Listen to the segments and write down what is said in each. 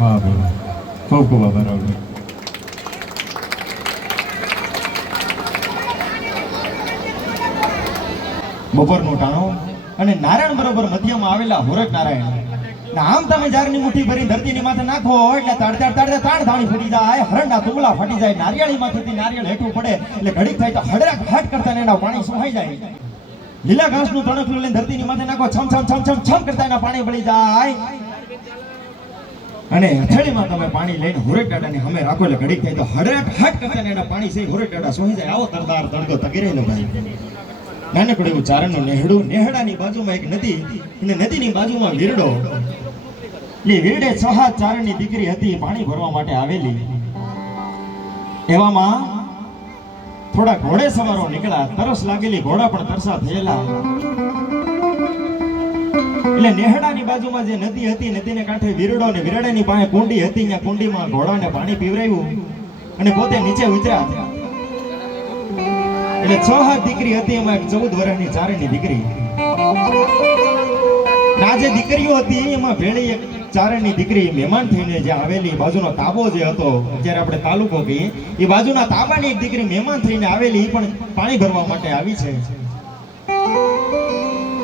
વાહ ભાઈ, ખૂબ ખૂબ આભાર રાહુલભાઈ. બપોરનું ટાણું અને નારાયણ બરોબર મધ્યમાં આવેલા હોરક નારાયણ. આમ તમે જારની મુઠ્ઠી ભરી ધરતીની માથે નાખો એટલે તડતડ તાણ ધાણી ફૂટી જાય, હરણના તુંબલા ફાટી જાય, નારિયેળી માંથી નારિયેળ હેઠું પડે એટલે ઘડીક થાય તો હડરાક હાટ કરતા એના પાણી સુહાઈ જાય. લીલા ઘાસનું તણખલું લઈને ધરતીની માથે નાખો, છમ છમ છમ છમ છમ કરતા એના પાણી બળી જાય. અને હથેળીમાં તમે પાણી લઈને હોરક દાડાની સામે રાખો એટલે ઘડીક થાય તો હડરાક હાટ કરતા એના પાણી છે હોરક દાડા સુહાઈ જાય. આવો તરદાર તડકો તગીરેલો ભાઈ. નાનકડું એવું ચારણનું નેહડું. નેહડાની બાજુમાં એક નદી અને નદીની બાજુમાં વીરડો. એટલે વીરડે 6 ચારણની દીકરી હતી, પાણી ભરવા માટે આવેલી. એવામાં થોડા ઘોડે સવારો નીકળ્યા. તરસ લાગેલી ઘોડા પણ તરસા થયેલા. એટલે નેહડાની બાજુમાં જે નદી હતી, નદીને કાંઠે વીરડો અને વીરડાની પાસે કુંડી હતી. ત્યાં કુંડીમાં ઘોડાને પાણી પીવરાવ્યું અને પોતે નીચે ઉતર્યા. એટલે 6 દીકરી હતી, એમાં 14 વર્ષની ચારણની દીકરી. આ જે દીકરીઓ હતી એમાં ભેળી એક ચારણની દીકરી મહેમાન થઈને જે આવેલી. બાજુનો તાબો જે હતો, જ્યારે આપણે તાલુકો કહીએ, એ બાજુના તાબાની એક દીકરી મહેમાન થઈને આવેલી, પણ પાણી ભરવા માટે આવી છે.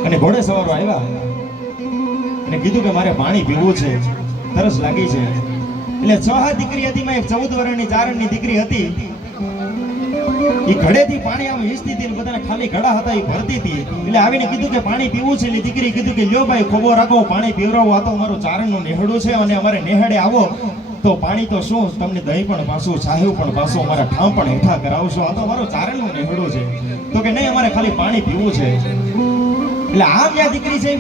અને ઘોડે સવારો આવ્યા અને કીધું કે મારે પાણી પીવું છે, તરસ લાગી છે. એટલે 6 દીકરી હતી, એમાં એક 14 વર્ષની ચારણની દીકરી હતી. એ ઘડેથી પાણી આમ વીસતી હતી, બધાને ખાલી ઘડા હતા, એ ભરતી હતી. એટલે આવીને કીધું કે પાણી પીવું છે. એટલે દીકરી કીધું કે લ્યો ભાઈ, ખોબો રાખો, પાણી પીવરાવો. આ તો મારું ચારણનું નેહડું છે અને અમારે નેહડે આવો તો પાણી તો શું, તમને દહીં પણ પાછું, છાહ્યું પણ પાછું, અમારા ઠામ પણ હેઠા કરાવશો. આ તો મારું ચારણનું નેહડું છે. તો કે નહીં, અમારે ખાલી પાણી પીવું છે. એટલે આમ જ્યાં દીકરી છે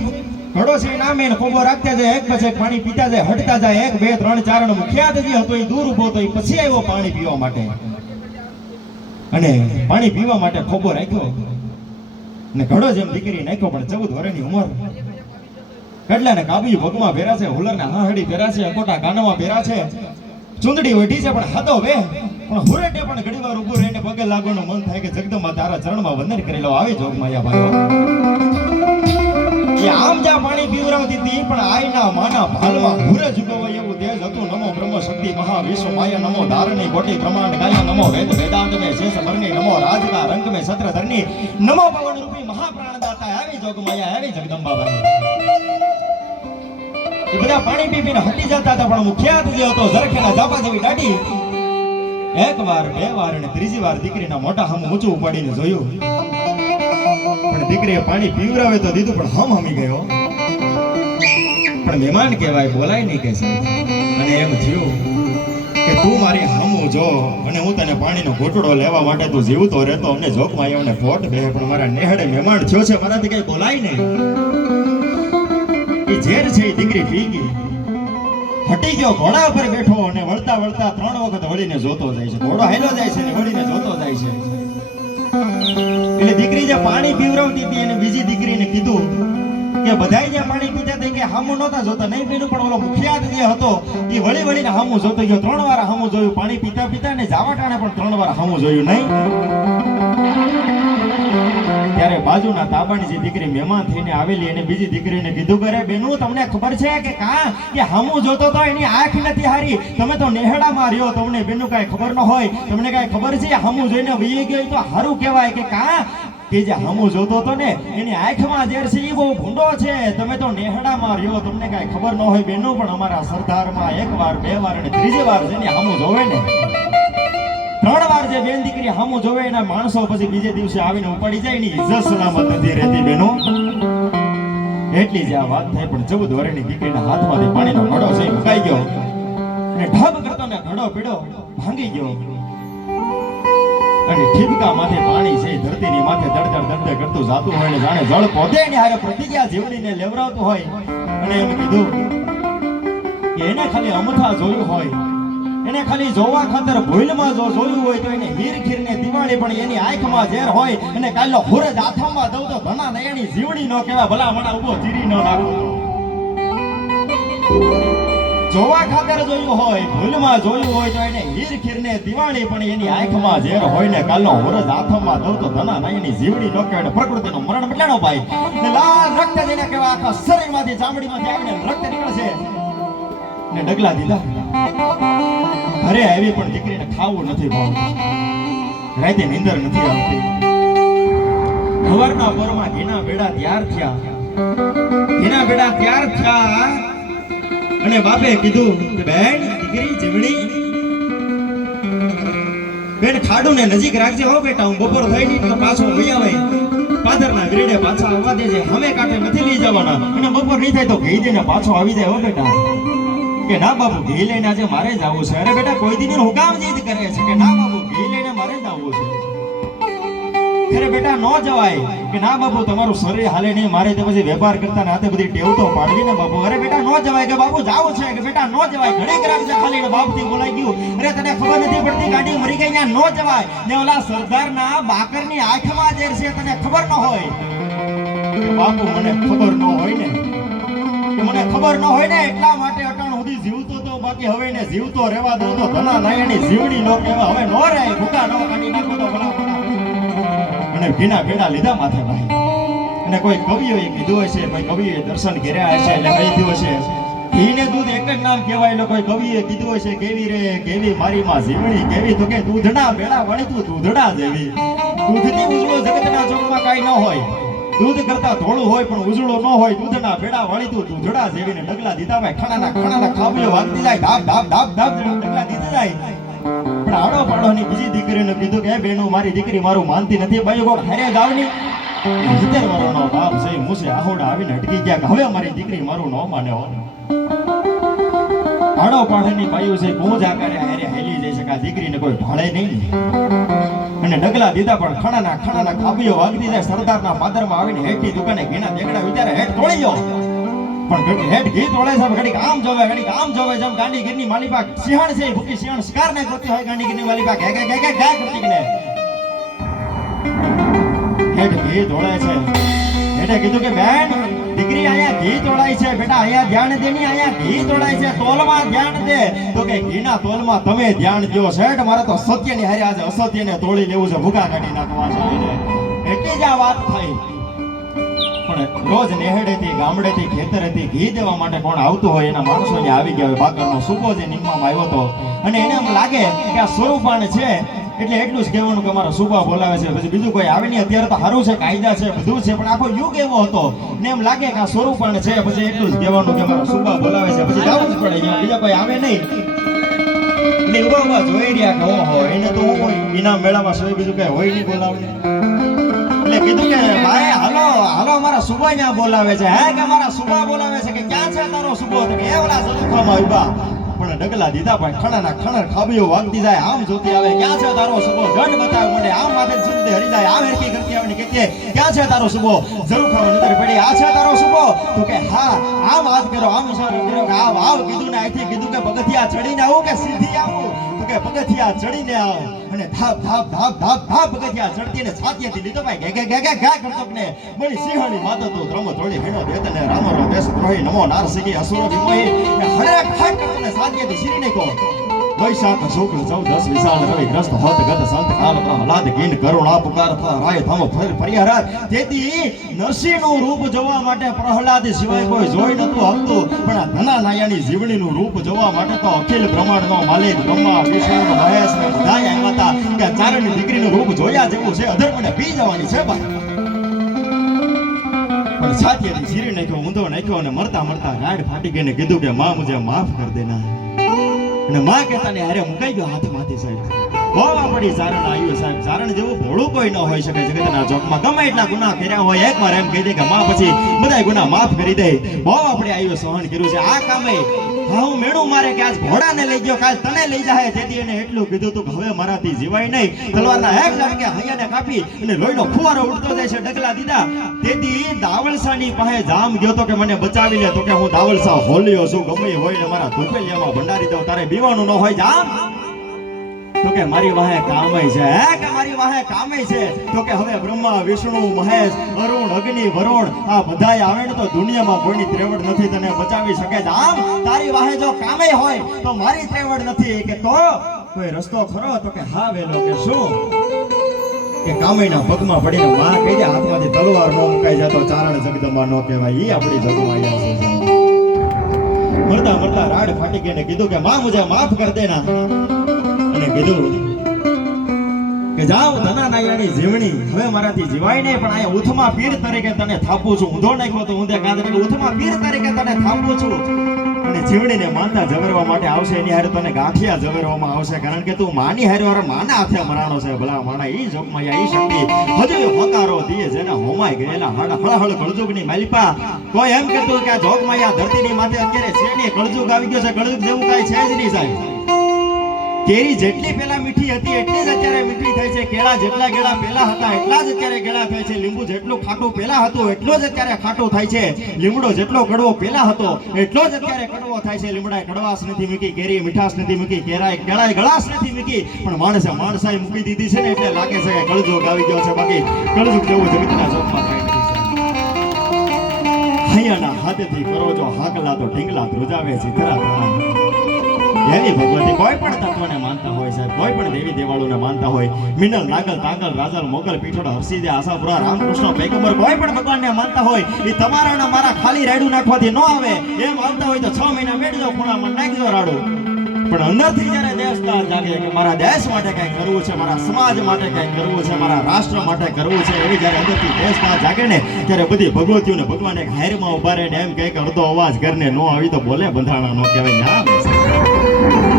ઘડો છે નામે ખોબો રાખતા જાય, એક પછી એક પાણી પીતા જાય, હટતા જાય. 1 2 3 ચારણ મુખ્યાત જે હતો એ દૂર ઉભો હતો, એ પછી આવ્યો પાણી પીવા માટે. અને પાણી પીવા માટે ખોબો રાખ્યો અને ઘડો જેમ દીકરી નાખ્યો. પણ 14 વર્ષની ઉંમર. કેટલા ને કાબી ભગમાં પહેરા છે, હુલરના હાહડી પહેરા છે, અકોટા કાનમાં પહેરા છે, ચુંદડી ઓઢી છે, પણ હાથો વે. પણ હુરેટે પણ ઘડીવાર ઊભું રહીને પગે લાગવાનું મન થાય કે જગદંબા તારા ચરણમાં વંદન કરી લો. આવી જોગમાયા ભાઈઓ. એ આમ જ્યાં પાણી પીવરાવતી હતી, પણ આઈના માના ભાલમાં હુરે જુગવાય એવું તેજ હતું. નમો બ્રહ્મ શક્તિ મહાવિશ્વ માયા, નમો ધારણી કોટી બ્રહ્માંડ ગાયા, નમો વેદ વેદાંત મે શેષ વર્ણી, નમો રાજકા રંગ મે સત્રધરની, નમો પવન રૂપી મહાપ્રાણદાતા. આવી જોગમાયા, આવી જગદંબા ભાઈ. એ બધા પાણી પી પીને હટી જતા હતા, પણ મુખ્યાત જે હતો ઝરખેના જાપા જેવી દાઢી. 1 વાર 2 વાર અને 3જી વાર દીકરીના મોઢા સામે ઊંચું ઉપાડીને જોયું. પણ દીકરીએ પાણી પીવરાવે તો દીધું, પણ હમી ગયો. પણ મહેમાન કહેવાય, બોલાય નહીં કે સાહેબ. અને એમ થયું કે તું મારી હામું જો અને હું તને પાણીનો ઘોટડો લેવા માટે તું જીવતો રહેતો. અમને જોકમાં આવ્યો ફોટ બે, પણ મારા નેહડે મહેમાન થયો છે, મારાથી કઈ બોલાય નહીં. એ ઝેર છે એ દીકરી પી ગઈ, હટી ગયો, ઘોડા પર બેઠો અને વળતા વળતા 3 વખત વળીને જોતો જાય છે. ઘોડો હેલો જાય છે ને વળીને જોતો જાય છે. એટલે દીકરી જે પાણી પીવરાવતી હતી એને બીજી દીકરીને કીધું કે બધાય જ્યાં પાણી પીતા હતા કે હામું નહોતા જોતા, નહીં પીનું, પણ ઓલો મુખિયાત જે હતો એ વળી વળીને હામું જોતો ગયો. 3 વાર હામું જોયું, પાણી પીતા પીતા ને જાવા ટાણે પણ 3 વાર હામું જોયું નહીં. ત્યારે બાજુના તાબાની જે દીકરી મહેમાન થઈને આવેલી એને બીજી દીકરીને કીધું કે બેનું, તમને ખબર છે કે કે હામું જોતો તો એની આંખ નથી હારી, તમે તો નેહડામાં રહ્યો, તમને બેનું કાંઈ ખબર ન હોય, તમને કાંઈ ખબર છે હામું જોઈને વહી ગઈ તો સારું કહેવાય. કે જે હામું જોતો હતો ને એની આંખમાં ઝેર છે, એ બહુ ભૂંડો છે, તમે તો નેહડામાં રહ્યો, તમને કાંઈ ખબર ન હોય બેનું. પણ અમારા સરદારમાં 1 વાર 2 વાર અને 3જી વાર જેને હામું જોવે ને, 3 વાર જે બેન દીકરી હામું જોવે એના માણસો પછી બીજે દિવસે આવીને ઉપાડી જાય, એની ઇજ્જત સલામત નથી રહેતી બેનો. એટલી જ આ વાત થઈ. પણ 14 વર્ષની દીકરીના હાથમાંથી પાણીનો ઘડો છે મુકાઈ ગયો અને ઢબ કરતો ને ઘડો પીડો ભાંગી ગયો. અને ઠીપકા માથે પાણી છે ધરતીની માથે દડદડ દડદડ કરતું જાતું હોય ને જાણે જળ પોતે એની હારે પ્રતિજ્ઞા જીવડીને લેવરાવતું હોય. અને એમ કીધું કે એને ખાલી અમથા જોયું હોય, એને ખાલી જોવા ખાતર ભૂલમાં જો જોયું હોય તો એને હીર ખીરને દિવાળી, પણ એની આંખમાં ઝેર હોય અને કાલનો હુરજ હાથમાં દઉં તો ધના નયણી જીવડી નો કહેવાય. ભલા મણા ઉભો ચીરી ન નાખો. જોવા ખાતર જોયું હોય, ભૂલમાં જોયું હોય તો એને હીર ખીરને દિવાળી, પણ એની આંખમાં ઝેર હોય ને કાલનો હુરજ હાથમાં દઉં તો ધના નયણી જીવડી નો કહેવાય. પ્રકૃતિનો મરણ બદલાનો ભાઈ. લાલ રક્ત જેને કહેવાય આખા શરીરમાંથી ચામડીમાંથી આવીને રક્ત નીકળે છે. ને ડગલા દીધા. ઘરે આવી પણ દીકરીને ખાવું નથી ભાવતું, રાતે નીંદર નથી આવતી. સવારના પોરમાં ઘીના બેડા તૈયાર થયા અને બાપે કીધું કે બેન દીકરી જીવણી બેન ખાડું ને નજીક રાખજે હો બેટા, હું બપોર થઈ ગઈ તો પાછો વહી આવે. પાદરના ગ્રેડે પાછા આવવા દેજે, અમે કાંઠે નથી લઈ જવાના, અને બપોર નહીં થાય તો ઘી દઈને પાછો આવી જાય હો બેટા. કે ના બાપુ ઘી લઈને આજે મારે જ આવવું છે. અરે બેટા કોઈ દી હું કામ જીદ કરે છે કે ના બાપુ ઘી લઈને મારે જ આવવું છે. અરે બેટા નો જવાય. કે ના બાપુ તમારું શરીર હાલે નહીં, મારે તો પછી વેપાર કરતા નાતે બધી ટેવ તો પાડવી ને બાપુ. અરે બેટા નો જવાય. કે બાપુ જાવું છે. કે બેટા નો જવાય, ઘણી કરાક છે ખાલી ને બાપથી બોલાઈ ગયું. અરે તને ખબર નથી પડતી ગાડી મરી ગઈ ત્યાં નો જવાય. ને ઓલા સરદારના બાકરની આંખમાં જે છે તને ખબર ન હોય. કે બાપુ મને ખબર ન હોય ને, કે મને ખબર ન હોય ને એટલા માટે અટાણ સુધી જીવતો તો, બાકી હવે ને જીવતો રહેવા દો તો ધના નાયણી જીવડી નો કહેવા. હવે નો રહે, ભૂકા નો કાઢી નાખો તો ભલા ભલા. અને ઘીના બેડા લીધા માથે ભાઈ. અને કોઈ કવિઓએ કીધું હશે, કોઈ કવિઓએ દર્શન કર્યા હશે એટલે કહી હશે ઘીને દૂધ એક જ નામ કહેવાય. એટલે કોઈ કવિએ કીધું હશે કેવી રે કેવી મારી માં જીવણી કેવી, તો કે દૂધના બેડા વળી તું દૂધડા જેવી. દૂધથી ઉજળો જગતના ચોકમાં કાંઈ ન હોય, દૂધ કરતા થોડું હોય પણ ઉજળો ન હોય. દૂધના બેડા વળી તું દૂધડા જેવી. ને ડગલા દીધા ભાઈ, ખણાના ખાબીઓ વાગતી જાય, ધાપ ડગલા દીધા જાય. પણ આડો પાડોની બીજી દીકરીને કીધું કે બેનો મારી દીકરી મારું માનતી નથી. ભાઈ કોક હારે ગાવની 70 વર્ષનો બાપ છે, મુસે આહોડા આવીને અટકી ગયા કે હવે મારી દીકરી મારું ન માને હો. આડો પાડોની બાઈઓ છે ગુંજ આકારે હારે હેલી જઈ શકે, દીકરીને કોઈ ઢાળે નહીં. અને ડગલા દીધા પણ ખણાના ખાબીઓ વાગતી જાય. સરદારના પાદરમાં આવીને હેઠની દુકાને ઘીના દેગડા વિચારે હેઠ તોડી ગયો. પણ હેઠ ઘી તોડે છે, ઘડીક આમ જોવે ઘડીક આમ જોવે. જેમ ગાંડીગીરની માલિપા સિંહણ છે, ભૂકી સિંહણ શિકાર ને કરતી હોય ગાંડીગીરની માલિપા ઘે ગાય કરતી કે હેઠ ઘી તોડે છે. હેઠે કીધું કે બેન દીકરી અહીંયા ઘી તોડાય છે, બેટા અહીંયા ધ્યાન દે ની, અહીંયા ઘી તોડાય છે, તોલમાં ધ્યાન દે. તો કે ઘીના તોલમાં તમે ધ્યાન દો શેઠ, મારે તો સત્યની હારે આજે અસત્યને તોડી લેવું છે, ભૂકા કાઢી નાખવા છે. એટલી જ આ વાત થઈ. પણ રોજ નેહડેથી ગામડેથી ખેતરેથી ઘી દેવા માટે કોણ આવતું હોય એના માણસો ને આવી ગયા હોય. બાકરનો સુકો જે નીમવામાં આવ્યો હતો અને એને એમ લાગે કે આ સ્વરૂપાન છે એટલે એટલું જ કહેવાનું કે મારા સુબા બોલાવે છે, પછી બીજું કોઈ આવે નહીં. અત્યારે તો સારું છે, કાયદા છે, બધું છે, પણ આખો યુગ એવો હતો ને એમ લાગે કે આ સ્વરૂપાન છે, પછી એટલું જ કહેવાનું કે મારા સુબા બોલાવે છે, પછી જવું જ પડે, બીજા કોઈ આવે નહીં. એટલે ઉભા જોઈ રહ્યા કે ઓહો એને તો હું કોઈ ઇનામ મેળામાં સૌ બીજું કઈ હોય નહીં બોલાવે. એટલે કીધું કે ભાઈ હાલો મારા સુબા ત્યાં બોલાવે છે. હે કે મારા સુબા બોલાવે છે. કે ક્યાં છે તારો સુબો? તો કે એવલા જલુખામાં ઉભા. પણ ડગલા દીધા ભાઈ, ખણર ખાબીઓ વાગતી જાય, આમ જોતી આવે ક્યાં છે તારો સુબો? જડ બતાવે મને, આમ માથે સુધી હરી જાય, આમ હેરકી કરતી આવે ને કે ક્યાં છે તારો સુબો? જલુખામાં નજર પડી, આ છે તારો સુબો? તો કે હા. આમ વાત કરો, આમ ઇશારો કર્યો કે આવ. કીધું ને અહીંથી કીધું કે પગથિયા ચડીને આવું કે સીધી આવું? તો કે પગથિયા ચડીને આવ. અને ધાપ પગથિયા ચડતી ને છાતીએથી લીધો ભાઈ ગા કરતો ને બળી સિંહણી માતો તો ધર્મ થોડી હેણો દેતને રામરો દેશ દ્રોહી નમો નારસિકી અસુરો વિમોહી હરે ખાટ કરતને છાતીએથી શીરીને કો. વૈશાખ શુક્લ 14 વિશાળ રવિ ગ્રસ્ત હોત ગત સંત કાલ પ્રહલાદ ગીન કરુણા પુકાર થા રાય થમ ફરિયાર. તેથી નરસિંહનું રૂપ જોવા માટે પ્રહલાદ સિવાય કોઈ જોઈ નતું હકતું, પણ આ ધના નાયાની જીવણીનું રૂપ જોવા માટે તો અખિલ બ્રહ્માંડનો માલિક બ્રહ્મા વિષ્ણુ મહેશ ને બધાય આવ્યા હતા કે ચારણની દીકરીનું રૂપ જોયા જેવું છે, અધર્મને પી જવાની છે ભાઈ. પણ છાતીએથી શીરી નાખ્યો, ઊંધો નાખ્યો અને મરતા રાડ ફાટી ગઈને કીધું કે માં મુજે માફ કર દેના. અને માં કહેતા ને હારે મુકાઈ ગયો હાથમાંથી સાહેબ. હોવા પડી ચારણ આવ્યું સાહેબ. ચારણ જેવું ભોળું કોઈ ન હોઈ શકે જગતના ચોકમાં. ગમે એટલા ગુના કર્યા હોય એકવાર એમ કહી દે કે માં પછી બધા ગુના માફ કરી દે. હોવા પડી આવ્યું, સહન કર્યું છે. આ કામે હું મેણું મારે કે આજ ઘોડાને લઈ ગયો, કાલ તને લઈ જાય. તેથી એને એટલું કીધું તું કે હવે મારાથી જીવાય નહીં. તલવારના એક લાગે હૈયાને કાપી અને લોહીનો ફુવારો ઉડતો જાય છે. ડગલા દીધા. તેથી દાવલસાની પાસે જામ ગયો તો કે મને બચાવી લે. તો કે હું દાવલસા હોલ્યો છું, ગમે હોય ને મારા ધુપેલિયામાં ભંડારી દઉં, તારે બીવાનું ન હોય જામ. તો કે મારી વાહે કામય છે. હે કે મારી વાહે કામય છે. તો કે હવે બ્રહ્મા વિષ્ણુ મહેશ અરુણ અગ્નિ વરુણ આ બધાય આવે ને તો દુનિયામાં કોઈની ત્રેવડ નથી તને બચાવી શકે. આમ તારી વાહે જો કામય હોય તો મારી ત્રેવડ નથી. કે તો કોઈ રસ્તો ખરો? તો કે હા વેલો. કે શું? કે કામયના પગમાં પડીને માં કહી દે હાથમાંથી તલવાર ન મુકાઈ જાય તો ચારણ જગદંબા ન કહેવાય. એ આપણી જગમાં આવ્યા છે. મરતા મરતા રાડ ફાટી ગઈ ને કીધું કે માં મુજે માફ કર દેના, અને કીધું કે જાઓ ધના નાયાની જીવણી હવે મારાથી જીવાય નહીં, પણ અહીંયા ઉથમા પીર તરીકે તને થાપું છું. ઊંધો નાખ્યો તો ઊંધે કાંદરે ઉથમા પીર તરીકે તને થાપું છું. અને જીવણીને માનતા જવરવા માટે આવશે, એની હારે તને ગાંઠિયા જવરવામાં આવશે, કારણ કે તું માની હારે વાળા માના હાથે મરાણો છે. ભલા માણા ઈ જોગમાયા ઈ શક્તિ હજુ હોકારો દીએ જેના હોમાય ગયેલા હાડા હળહળ કળજુગની માલિપા. કોઈ એમ કહેતું કે આ જોગમાયા ધરતીની માથે અત્યારે છે નહીં, કળજુગ આવી ગયો છે. કળજુગ જેવું કાંઈ છે જ નહીં સાહેબ. કેરી જેટલી પેલા મીઠી હતી એટલી જ અત્યારે મીઠી થાય છે. કેળા જેટલા ગેળા પેલા હતા એટલા જ અત્યારે ગેળા થાય છે. લીંબુ જેટલું ખાટું પેલા હતું એટલો જ અત્યારે ખાટું થાય છે. લીમડો જેટલો કડવો પેલા હતો એટલો જ અત્યારે કડવો થાય છે. લીમડાએ કડવાશ નથી મૂકી, કેરી મીઠાશ નથી મૂકી, કેળાએ ગળાશ નથી મૂકી, પણ માણસે માણસાઈ મૂકી દીધી છે ને એટલે લાગે છે કે કળજુગ આવી ગયો છે. બાકી કળજુગ જેવું જગતના ચોકમાં કાંઈ નથી. હૈયાના હાથેથી કરો જો હાકલા તો ઢીંગલા ધ્રુજાવે ચિતરા પ્રણામ. એવી ભગવતી કોઈ પણ તત્વને માનતા હોય સાહેબ, કોઈ પણ દેવી દેવાળોને માનતા હોય, મિનલ નાગલ તાંગલ રાજલ મોગલ પીઠોડ હરસિદે આશાપુરા રામકૃષ્ણ પૈગંબર કોઈ પણ ભગવાનને માનતા હોય, એ તમારા ને મારા ખાલી રાડું નાખવાથી ન આવે. એમ આવતા હોય તો 6 મહિના બેઠજો, ખૂણામાં નાખજો રાડું. પણ અંદરથી જ્યારે દેશતા જાગે કે મારા દેશ માટે કંઈ કરવું છે, મારા સમાજ માટે કંઈ કરવું છે, મારા રાષ્ટ્ર માટે કરવું છે, એવી જ્યારે અંદરથી દેશતા જાગે ને ત્યારે બધી ભગવતીઓને ભગવાન એક હારમાં ઉભા રહીને એમ કહે કે અડધો અવાજ ઘરને ન આવી તો બોલે બંધાણા નો કહેવાય. ના